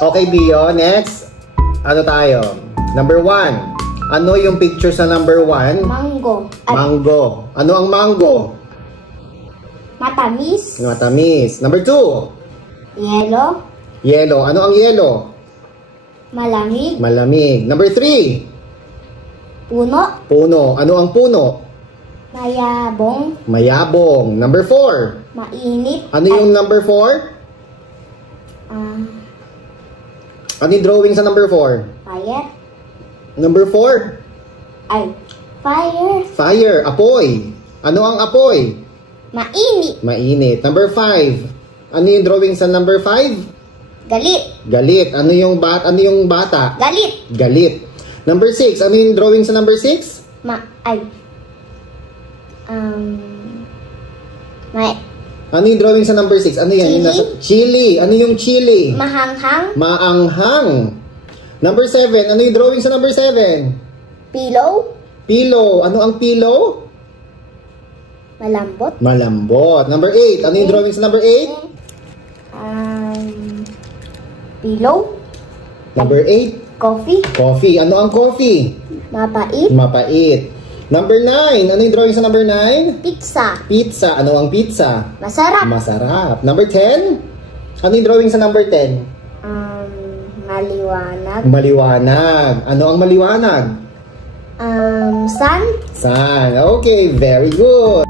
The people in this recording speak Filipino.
Okay, Bio. Next. Ano tayo? Number 1. Ano yung picture sa number 1? Mango. Mango. Ano ang mango? Matamis. Matamis. Number 2. Yellow. Yellow. Ano ang yellow? Malamig. Malamig. Number 3. Puno. Puno. Ano ang puno? Mayabong. Mayabong. Number 4. Mainit. Ano yung number 4? Ano yung drawing sa number 4? Fire. Number 4. Fire. Fire. Apoy. Ano ang apoy? Mainit. Mainit. Number 5. Ano yung drawing sa number 5? Galit. Galit. Ano yung bata? Galit. Galit. Number 6. Ano yung drawing sa number 6? Ano yung drawing sa number 6? Ano yan? Chili. Chili. Ano yung chili? Mahanghang. Maanghang. Number 7. Ano yung drawing sa number 7? Pillow. Pillow. Ano ang pillow? Malambot. Malambot. Number 8. Ano yung drawing sa number 8? Pillow. Number 8. Coffee. Coffee. Ano ang coffee? Mapait. Mapait. Number 9. Ano yung drawing sa number 9? Pizza. Pizza. Ano ang pizza? Masarap. Masarap. Number 10. Ano yung drawing sa number 10? Maliwanag. Maliwanag. Ano ang maliwanag? Sun. Sun. Okay, very good.